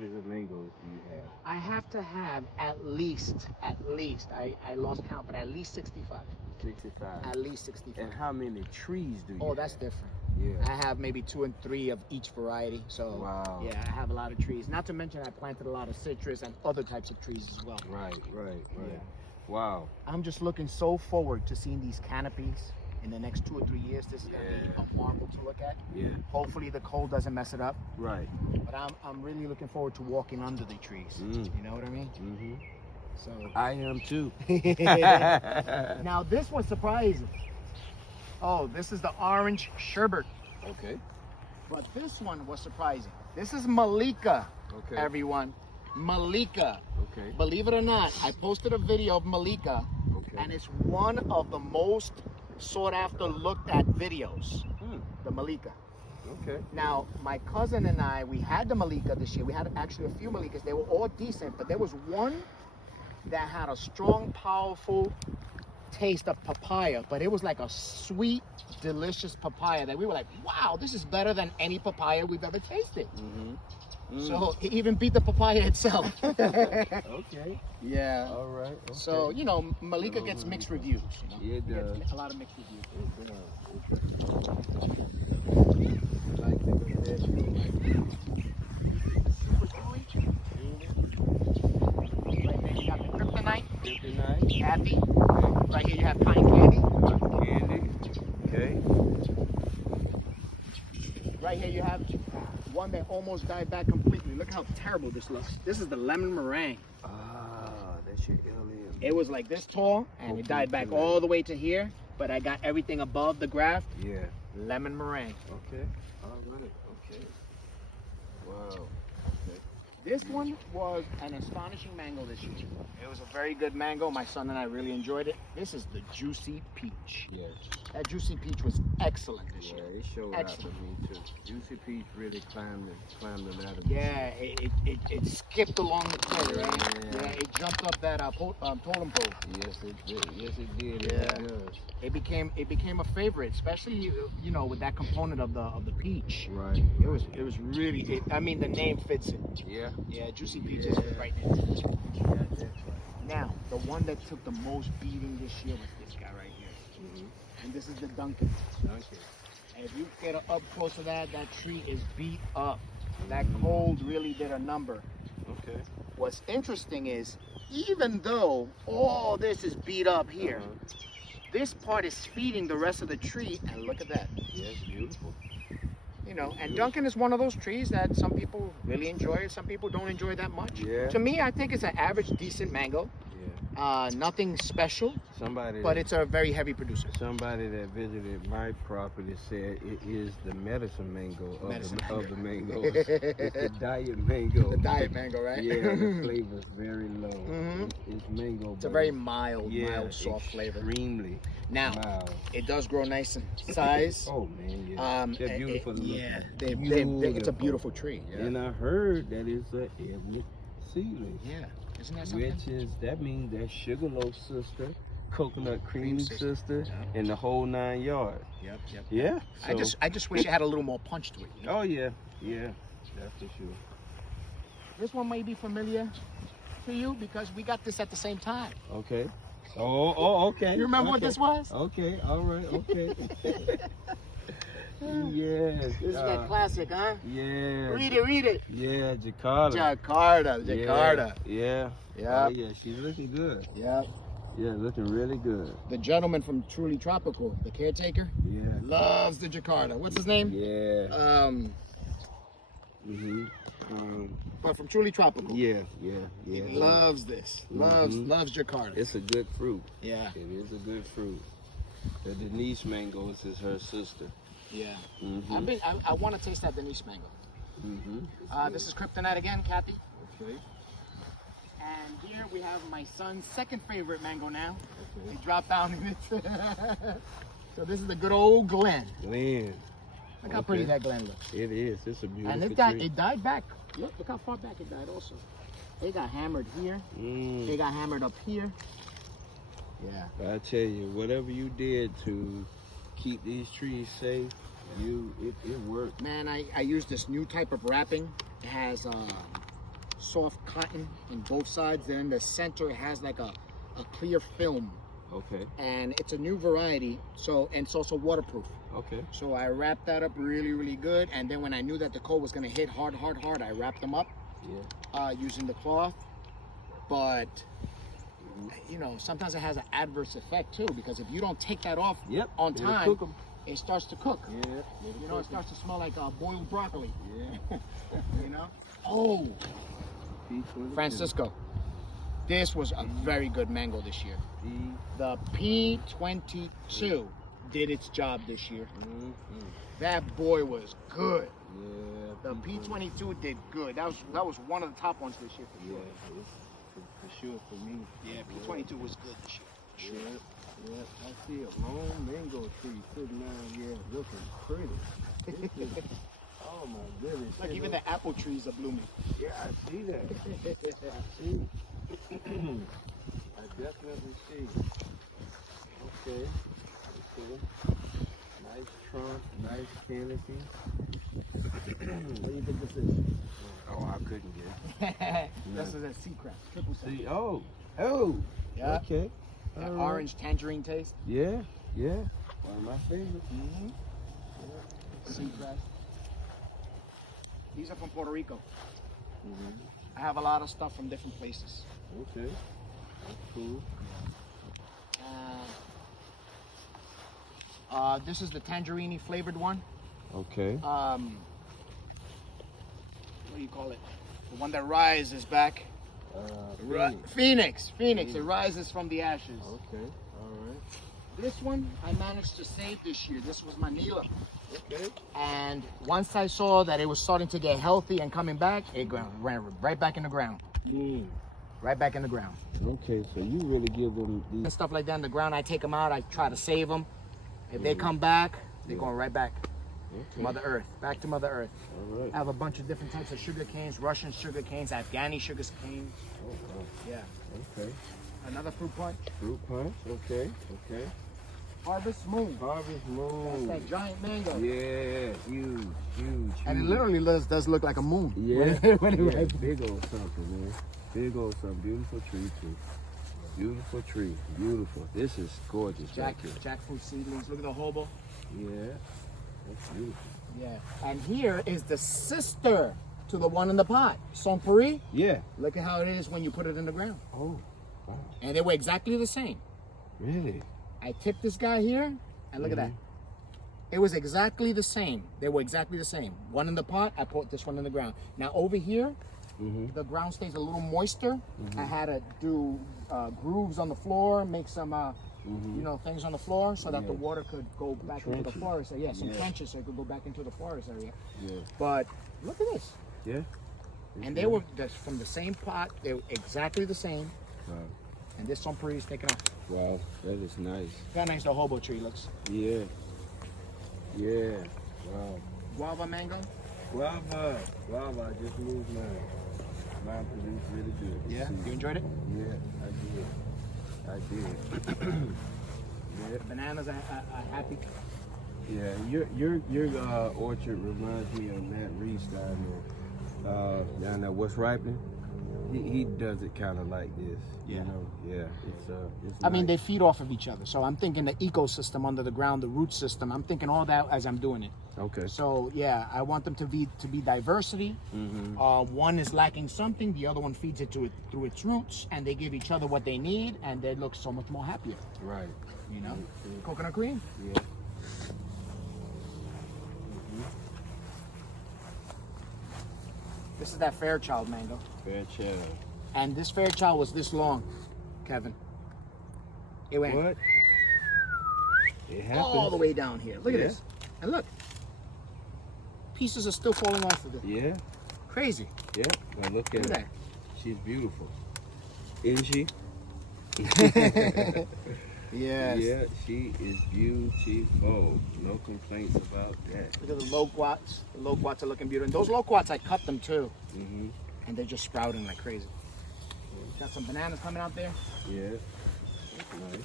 does the mangoes do you have? I have to have at least, I lost count, but at least 65. 65. At least 65. And how many trees do you Oh, have? that's different. Yeah. I have maybe 2 and 3 of each variety. So, Wow. yeah, I have a lot of trees. Not to mention I planted a lot of citrus and other types of trees as well. Right. Yeah. Wow. I'm just looking so forward to seeing these canopies in the next 2 or 3 years. This is going to be a marvel to look at. Yeah. Hopefully the cold doesn't mess it up. Right. But I'm really looking forward to walking under the trees. Mm. You know what I mean? Mm-hmm. So I am too. now this was surprising. Oh, this is the orange sherbet. Okay. But this one was surprising. This is Malika, Okay. everyone. Malika. Okay. Believe it or not, I posted a video of Malika, Okay. and it's one of the most sought after looked at videos. Hmm. The Malika. Okay. Now, my cousin and I, we had the Malika this year. We had actually a few Malikas. They were all decent, but there was one that had a strong, powerful taste of papaya, but it was like a sweet, delicious papaya that we were like, wow, this is better than any papaya we've ever tasted. Mm-hmm. So it even beat the papaya itself. Okay. Yeah. All right. Okay. So, you know, Malika gets mixed reviews. You know? It does. Gets a lot of mixed reviews. It does. Like the Right there you got the kryptonite, Kryptonite. Kathy. Right here you have cotton candy. Candy. Okay. Right here you have one that almost died back completely. Look how terrible this looks. This is the lemon meringue. Ah, that's your alien. It was like this tall and it died back all the way to here, but I got everything above the graft. Yeah. Lemon meringue. Okay. All right. Okay. Wow. Okay. This one was an astonishing mango this year. It was a very good mango. My son and I really enjoyed it. This is the Juicy Peach. Yes. That Juicy Peach was excellent this Yeah, year. it showed out for Excellent. me too. Juicy Peach really climbed the ladder. Yeah, it skipped along the plate, right? Yeah. Yeah, it jumped up that totem pole. Yes, it did. Yes, it did. Yeah. It does. It became a favorite, especially you know with that component of the peach. Right. It was really. I mean, the name fits it. Yeah. Yeah, Juicy Peach is right there. Yeah, that's right. Now, the one that took the most beating this year was this guy right here, Mm-hmm. and this is the Duncan. Okay. And if you get up close to that tree is beat up. That cold really did a number. Okay. What's interesting is, even though all this is beat up here, this part is feeding the rest of the tree, and look at that. Yes, beautiful. You know, and Duncan is one of those trees that some people really enjoy it, some people don't enjoy that much. Yeah. To me, I think it's an average, decent mango. Yeah. Nothing special, Somebody. but it's a very heavy producer. Somebody that visited my property said it is the medicine mango of, Medicine of the mangoes. It's the diet mango. The diet mango, right? Yeah, the flavor's very low. Mhm. It's mango. It's a but very mild, yeah, soft flavor. Extremely Now, mild. it does grow nice in size. Oh man, yeah. They're beautiful to look yeah, at. it's a beautiful tree. Yeah. And I heard that it's a Edward seedling. Yeah, isn't that something? Which is, that means that Sugarloaf sister, Coconut Cream sister, Yeah. and the whole 9 yards. Yep. Yeah. I just wish it had a little more punch to it. You know? Oh yeah, yeah, that's for sure. This one may be familiar to you because we got this at the same time. Okay. Oh, okay. You remember what okay. this was? Okay, all right, okay. Yes. This is that classic, huh? Yeah. Read it. Yeah, Jakarta. Jakarta. Yeah. Yeah. Oh, yeah, she's looking good. Yeah. Yeah, looking really good. The gentleman from Truly Tropical, the caretaker, Yeah. loves the Jakarta. What's his name? Yeah. But from Truly Tropical. Yeah. He loves this. Loves Jakarta. It's a good fruit. Yeah. It is a good fruit. The Denise mangoes is her sister. Yeah. Mm-hmm. I want to taste that Denise mango. Mm-hmm. This is Kryptonite again, Kathy. Okay. And here we have my son's second favorite mango now. He dropped down in it. So this is the good old Glen. Glen. Look how pretty that Glen looks. It is. It's a beautiful And tree. it died back. Look how far back it died also. It got hammered here. Mm. It got hammered up here. Yeah. I tell you, whatever you did to keep these trees safe, it worked. Man, I use this new type of wrapping. It has soft cotton in both sides. Then the center has like a clear film, Okay. and it's a new variety. So, and it's also waterproof. Okay. So I wrapped that up really, really good. And then when I knew that the cold was gonna hit hard, I wrapped them up Yeah. using the cloth. But you know, sometimes it has an adverse effect too, because if you don't take that off Yep. on It'll time, cook 'em. it starts to cook. Yeah. You know, it starts to smell like boiled broccoli. Yeah. You know. Oh, P22. Francisco, this was a very good mango this year. The P22 did its job this year. Mm-hmm. That boy was good. Yeah. The P22 did good. That was one of the top ones this year for Yeah. sure. For sure for me. Yeah, P22 was good this year. For sure. Yeah. Yeah. I see a long mango tree sitting down here looking pretty. This is, oh my goodness. Look, even the apple trees are blooming. Yeah, I see that. I see. I definitely see. Okay. Okay. Nice trunk, nice canopy. What do you think this is? Oh, I couldn't get. This is a sea crab, triple C. See, oh. Yeah. Okay. That All right. orange tangerine taste. Yeah, yeah. One of my favorites. Mm-hmm. Sea crab. These are from Puerto Rico. Mm-hmm. I have a lot of stuff from different places. Okay. That's cool. This is the tangerine flavored one. Okay. What do you call it? The one that rises back. Phoenix. It rises from the ashes. Okay. All right. This one I managed to save this year. This was Manila. Okay. And once I saw that it was starting to get healthy and coming back, it ran right back in the ground. Mm. Right back in the ground. Okay, so you really give them And these. stuff like that in the ground, I take them out. I try to save them. If they come back, they're going right back to Okay. Mother Earth. Back to Mother Earth. All right. I have a bunch of different types of sugar canes, Russian sugar canes, Afghani sugar canes. Oh, wow. Yeah. Okay. Another fruit punch. Fruit punch. Okay. Okay. Harvest Moon. Harvest That's moon. that giant mango. Yeah. Huge. Huge. And it huge. literally does look like a moon. Yeah. When it Yeah, ripens. big old something, man. Big old something. Beautiful tree too. Beautiful tree. Beautiful. This is gorgeous. Right here. Jackfruit seedlings. Look at the hobo. Yeah. That's beautiful. Yeah. And here is the sister to the one in the pot. Son Paris. Yeah. Look at how it is when you put it in the ground. Oh. Wow. And they were exactly the same. Really? I tipped this guy here, and look at that. It was exactly the same. They were exactly the same. One in the pot, I put this one in the ground. Now over here, Mm-hmm. the ground stays a little moister. I had to do grooves on the floor, make some, you know, things on the floor so that the Yeah. water could go back into the trenches. forest. Yeah, some Yeah. trenches so it could go back into the forest area. Yeah. But look at this. Yeah. And they were from the same pot. They were exactly the same. Wow. And this Son Paris is taken off. Wow. That is nice. Look how nice the hobo tree looks. Yeah. Yeah. Wow. Guava mango. Guava. Guava. I just moved mine. Mine produced really good. Yeah. See. You enjoyed it? Yeah, I did. Yeah. Bananas are happy. Yeah, your orchard reminds me of Matt Reese down there. Down there, What's Ripening. He does it kind of like this. Yeah. You know, yeah. It's I mean, they nice. feed off of each other. So I'm thinking the ecosystem under the ground, the root system. I'm thinking all that as I'm doing it. Okay. So yeah, I want them to be diversity. Mm-hmm. One is lacking something, the other one feeds it through its roots, and they give each other what they need, and they look so much more happier. Right. You know, Mhm. coconut cream. Yeah. This is that Fairchild mango, Fairchild. and this Fairchild was this long, Kevin. It went What? It happens. all the way down here. Look at Yeah. this, and look, pieces are still falling off of it. Yeah. Crazy. Yeah. Now look Look at at her. She's beautiful. Isn't she? that. Yes. Yeah, she is beautiful. No complaints about that. Look at the loquats. The loquats are looking beautiful. And those loquats, I cut them too. Mm-hmm. And they're just sprouting like crazy. Got some bananas coming out there. Yeah. Nice.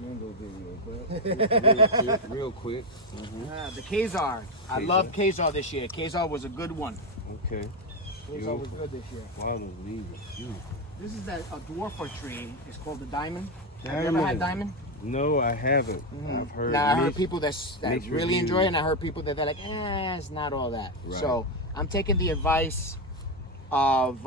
Mango video, but real quick. Mm-hmm. The Khazar. I love Khazar this year. Khazar was a good one. Okay. It was always good this year. Wow, those leaves are beautiful. This is a dwarfer tree. It's called the diamond. Have you ever had diamond? No, I haven't. I've heard. Now I heard people that mixed really enjoy it, reviews. and I heard people that they're like, it's not all that. Right. So I'm taking the advice of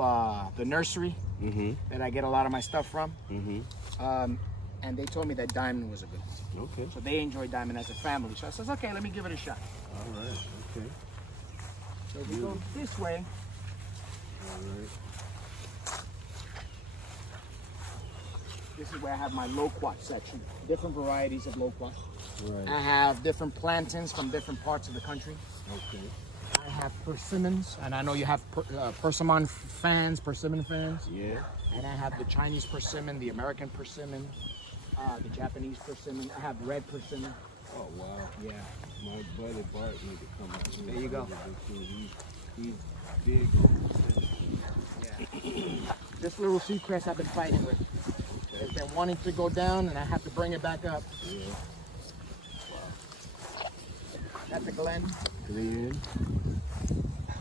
the nursery Mm-hmm. that I get a lot of my stuff from, Mm-hmm. and they told me that diamond was a good one. Okay. So they enjoy diamond as a family. So I says, okay, let me give it a shot. All right. Okay. So if we go this way, All right. this is where I have my loquat section. Different varieties of loquat. Right. I have different plantains from different parts of the country. Okay. I have persimmons, and I know you have persimmon fans, persimmon fans. Yeah. And I have the Chinese persimmon, the American persimmon, the Japanese persimmon. I have red persimmon. Oh wow. Yeah. My buddy Bart need to come out. There you go. He's big. Yeah. This little sea crest I've been fighting with. It's been wanting to go down, and I have to bring it back up. Yeah. That's a Glen. Glen.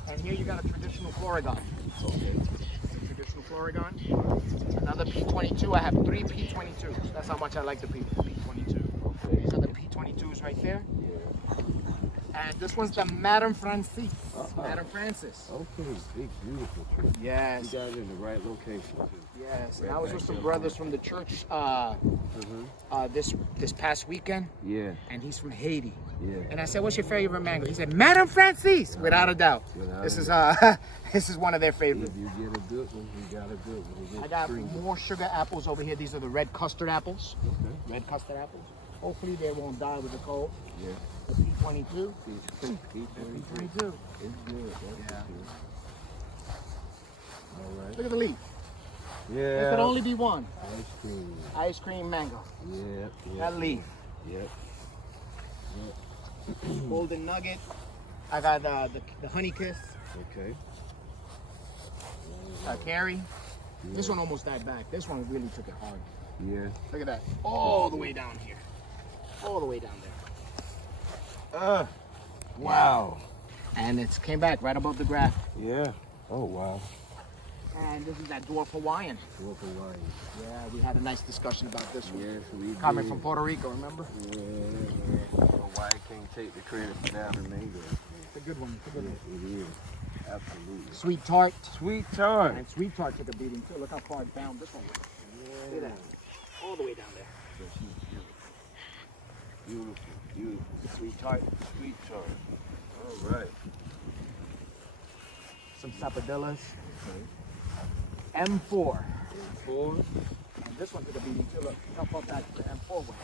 And here you got a traditional Floragon. Okay. Traditional Floragon. Another P22. I have 3 P22s. That's how much I like the P22. Okay. These are the P22s right there. Yeah. And this one's the Madame Francis. Madame Francis. Okay. Big, beautiful tree. Yes. You got it in the right location too. Yes. And Right I was back with some there. brothers from the church this past weekend, Yeah. and he's from Haiti. Yeah. And I said, "What's your favorite mango?" He said, "Madame Francis," without a doubt. Without This a is this is one of their If favorites. you get a good one, you got a good one. You I get got three. more sugar apples over here. These are the red custard apples. Okay. Red custard apples. Hopefully they won't die with the cold. Yeah. The P22. P22. P22. It's good. That's Yeah. good. All right. Look at the leaf. Yeah. There could only be one. Ice cream. Ice cream mango. Yep. That leaf. Yep. Golden nugget. I got the honey kiss. Okay. Carry. This one almost died back. This one really took it hard. Yeah. Look at that. All the way down here. All the way down there. Wow. And it came back right above the grass. Yeah. Oh wow. And this is that dwarf Hawaiian. Dwarf Hawaiian. Yeah, we had a nice discussion about this one. Yes, we Coming did. from Puerto Rico, remember? Yeah. Hawaii can't take the credit for that mango. It's a good one. It's a good one. It is. Absolutely. Sweet tart. Sweet tart. And sweet tart took a beating too. Look how far down this one went. See that? All the way down there. So she's beautiful. Beautiful. Beautiful. Sweet tart. Sweet tart. All right. Some sapodillas. Okay. M4. Four. And this one took a beating too. Look how far back the M4 went.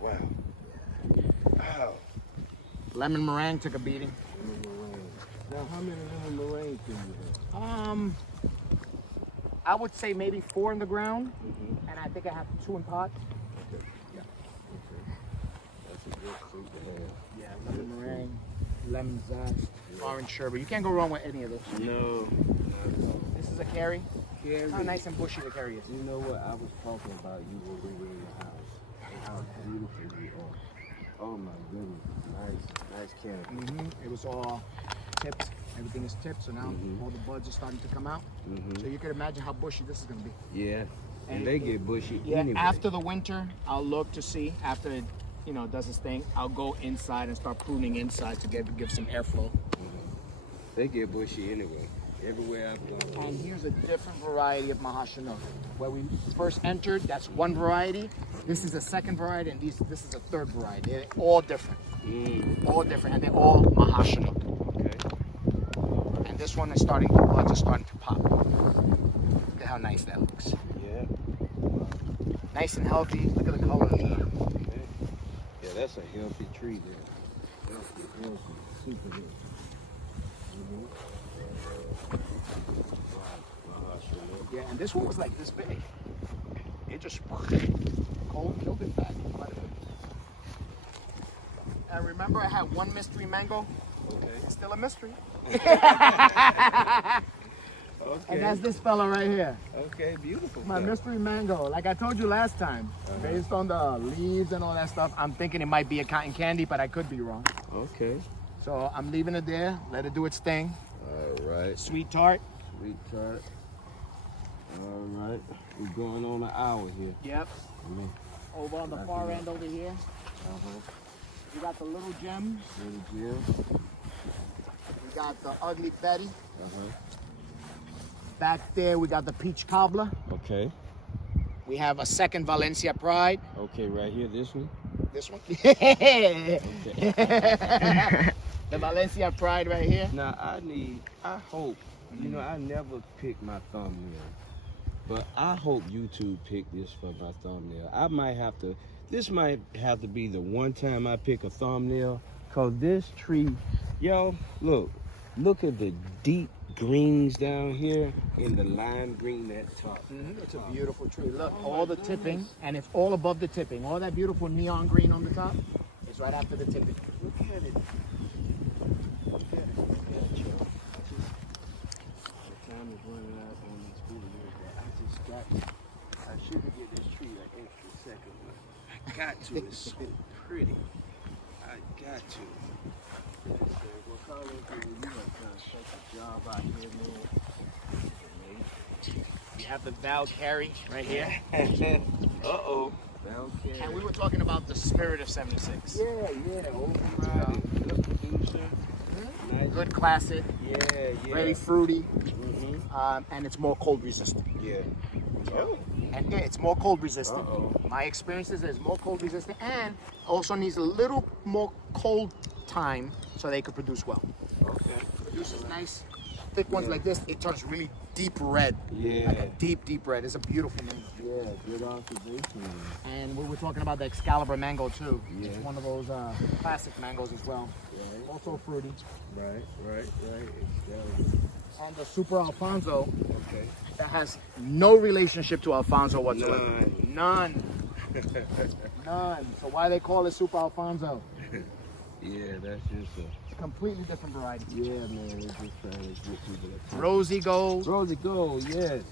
Wow. Wow. Lemon meringue took a beating. Lemon meringue. Now, how many lemon meringue can you have? I would say maybe 4 in the ground, Mm-hmm. and I think I have 2 in pot. Okay. Yeah. Okay. That's a good fruit to have. Yeah, lemon meringue, lemon zest, orange sherbet. You can't go wrong with any of those. No. This is a carry. Carry. How nice and bushy the carry is. You know what? I was talking about you when we were in the house. And how beautiful you are. Oh my goodness. Nice canopy. It was all tipped. Everything is tipped, so now Mhm. all the buds are starting to come out. Mm-hmm. So you can imagine how bushy this is going to be. Yeah. And And they get bushy Yeah, anyway. after the winter, I'll look to see, after it, does its thing, I'll go inside and start pruning inside to give some airflow. They get bushy anyway. Everywhere I've gone. And here's a different variety of Mahashino. Where we first entered, that's one variety. This is a second variety, and this is a third variety. They're all different. All different, and they're all Mahashino. Okay. And this one is the buds are starting to pop. Look at how nice that looks. Yeah. Nice and healthy. Look at the color. Okay. Yeah, that's a healthy tree there. Healthy. Super healthy. Yeah, and this one was like this big. It just cold killed it back quite a bit. And remember, I had one mystery mango. Okay. It's still a mystery. Okay. And that's this fella right here. Okay, beautiful. My mystery mango. Like I told you last time, based on the leaves and all that stuff, I'm thinking it might be a cotton candy, but I could be wrong. Okay. So I'm leaving it there. Let it do its thing. All right. Sweet tart. Sweet tart. All right. We're going on an hour here. Yep. Mhm. Over on the far end over here. We got the little gems. Little Jim. We got the ugly Betty. Uh-huh. Back there we got the peach cobbler. Okay. We have a second Valencia Pride. Okay, right here, this one. This one. Okay. The Valencia Pride right here. Now I hope, I never pick my thumbnail, but I hope YouTube pick this for my thumbnail. This might have to be the one time I pick a thumbnail, cause this tree, look at the deep greens down here and the lime green at top. It's a beautiful tree. Look, all the tipping, and it's all above the tipping. All that beautiful neon green on the top is right after the tipping. Look at it. Look at it. Look at it, y'all. The time is running out on this video, but I should get this tree an extra second, but I got to. It's so pretty. I got to. Well, Carlos, you have done such a job out here, man. We have the Val Carey right here. Uh-oh. Valkyrie. And we were talking about the spirit of 76. Yeah, overriding. Good producer. Nice. Good classic, Yeah. very fruity, Mm-hmm. and it's more cold resistant. Yeah. Oh. And yeah, it's more cold resistant. Uh-oh. My experience is it's more cold resistant and also needs a little more cold time so they could produce well. Okay. Produces nice, thick ones like this. It turns really deep red. Yeah. Like a deep red. It's a beautiful mango. Yeah, good observation. And we were talking about the Excalibur mango too. Yeah. It's one of those classic mangoes as well. Right. Also fruity. Right. And the Super Alfonso Okay. that has no relationship to Alfonso whatsoever. None. So why they call it Super Alfonso? Yeah, that's just It's a completely different variety. yeah, man. It's just trying to get people to Rosy Gold. Rosy Gold, yes.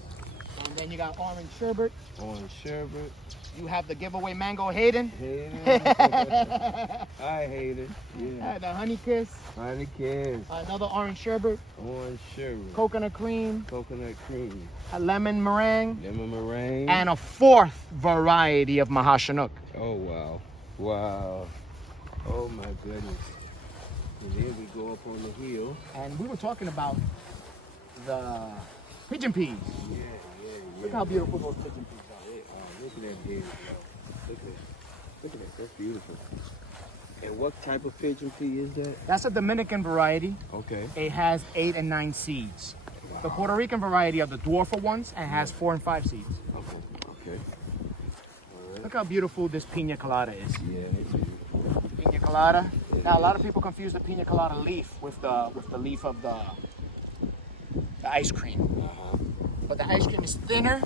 And then you got Orange Sherbet. Orange sherbet. You have the giveaway Mango Hayden. I hate it. Yeah. The Honey Kiss. Honey Kiss. Another Orange Sherbet. Orange sherbet. Coconut Cream. Coconut cream. A Lemon Meringue. Lemon meringue. And a fourth variety of Mahashanook. Oh, wow. Wow. Oh, my goodness. And then we go up on the hill. And we were talking about the pigeon peas. Yeah. Look how beautiful those pigeon peas are. They are. Look at that head. Look at that. That's beautiful. And what type of pigeon pea is that? That's a Dominican variety. Okay. It has 8 and 9 seeds. The Puerto Rican variety are the dwarfer ones and has 4 and 5 seeds. Okay. Look how beautiful this pina colada is. Yeah, it's beautiful. Pina colada. Now a lot of people confuse the pina colada leaf with the leaf of the ice cream. Uh-huh. But the ice cream is thinner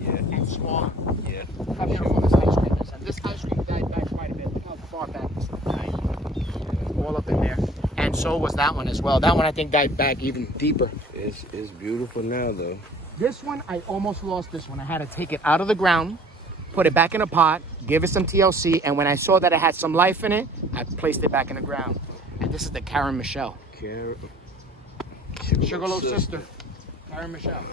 Yeah. and smaller. Yeah. Look how beautiful this ice cream is. And this ice cream died back quite a bit. Look how far back this one died. All up in there. And so was that one as well. That one I think died back even deeper. It's beautiful now though. This one, I almost lost this one. I had to take it out of the ground, put it back in a pot, give it some TLC, and when I saw that it had some life in it, I placed it back in the ground. And this is the Karen Michelle. Karen. Sugarloaf sister. Karen Michelle.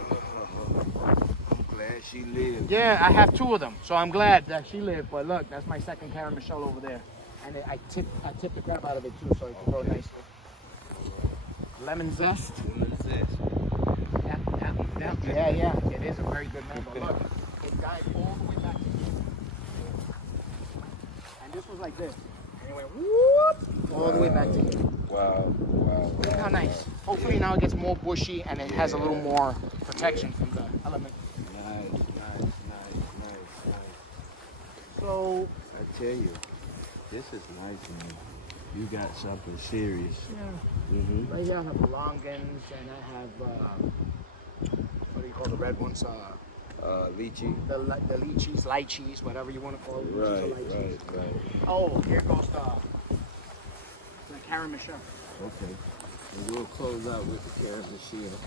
I'm glad she lived. Yeah, I have 2 of them, so I'm glad that she lived. But look, that's my second Karen Michelle over there. And I tipped the crap out of it too, so it can grow nicely. Lemon zest. Lemon zest. Yeah. It is a very good mango. Look, it died all the way back to here. And this was like this. And it went whoop all the way back to here. Wow. Look how nice. Hopefully now it gets more bushy and it has a little more protection from the element. Nice. So, I tell you, this is nice, man. You got something serious. yeah. Mm-hmm. Right here I have longans and I have, what do you call the red ones? Lychee. The lychees, whatever you want to call it. Right. Oh, here goes the Karen Michelle. Okay. And we'll close out with the Karen Michelle.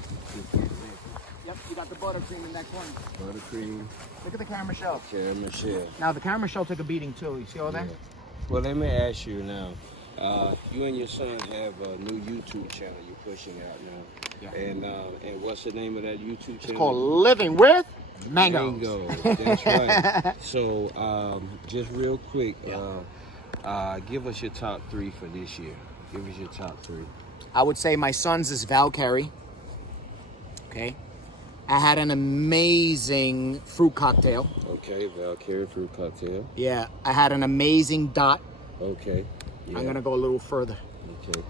Yep, you got the buttercream in that corner. Buttercream. Look at the Karen Michelle. Karen Michelle. Now the Karen Michelle took a beating too. You see all that? Yeah. Well, let me ask you now. You and your son have a new YouTube channel you're pushing out now. Yeah. And what's the name of that YouTube channel? It's called Living with Mangoes. Mangoes. That's right. So, just real quick, give us your top 3 for this year. Give us your top 3. I would say my son's is Valkyrie. Okay. I had an amazing fruit cocktail. Okay, Valkyrie fruit cocktail. Yeah. I had an amazing Dot. Okay. Yeah. I'm gonna go a little further. Okay.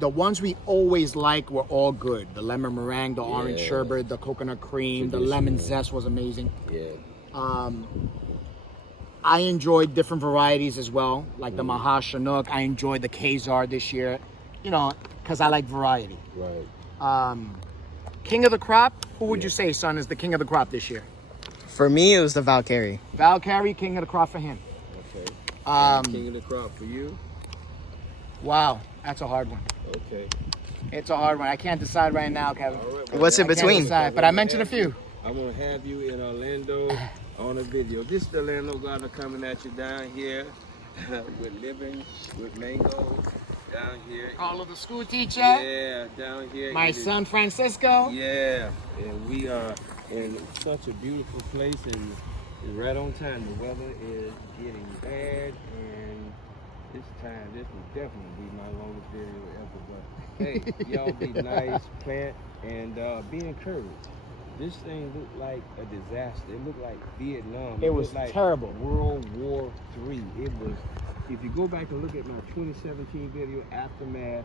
The ones we always like were all good. The lemon meringue, the orange Yeah. sherbet, the coconut cream, the lemon zest was amazing. Yeah. I enjoyed different varieties as well, like the Maha Chinook. I enjoyed the Khazar this year, you know, because I like variety. Right. King of the crop, who would you say, son, is the king of the crop this year? For me, it was the Valkyrie. Valkyrie, king of the crop for him. Okay. King of the crop for you? Wow, that's a hard one. Okay. It's a hard one. I can't decide right now, Kevin. All right, What's in I can't between? decide, but I mentioned a few. I'm gonna have you in Orlando on a video. This is the Orlando Gardener coming at you down here with Living with Mango down here. Carlo, the school teacher. Yeah, down here. My son, Francisco. Yeah, and we are in such a beautiful place and it's right on time. The weather is getting bad and this will definitely be my longest video ever. But hey, y'all be nice, plant, and be encouraged. This thing looked like a disaster. It looked like Vietnam. It was looked like terrible. World War III. It was. If you go back and look at my 2017 video, Aftermath,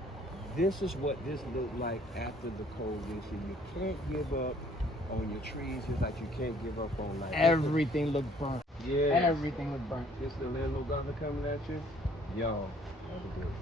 this is what this looked like after the cold this year. You can't give up on your trees just like you can't give up on life. Everything looked burnt. Yeah. Everything looked burnt. This the Orlando Gardener coming at you. Y'all have a good one.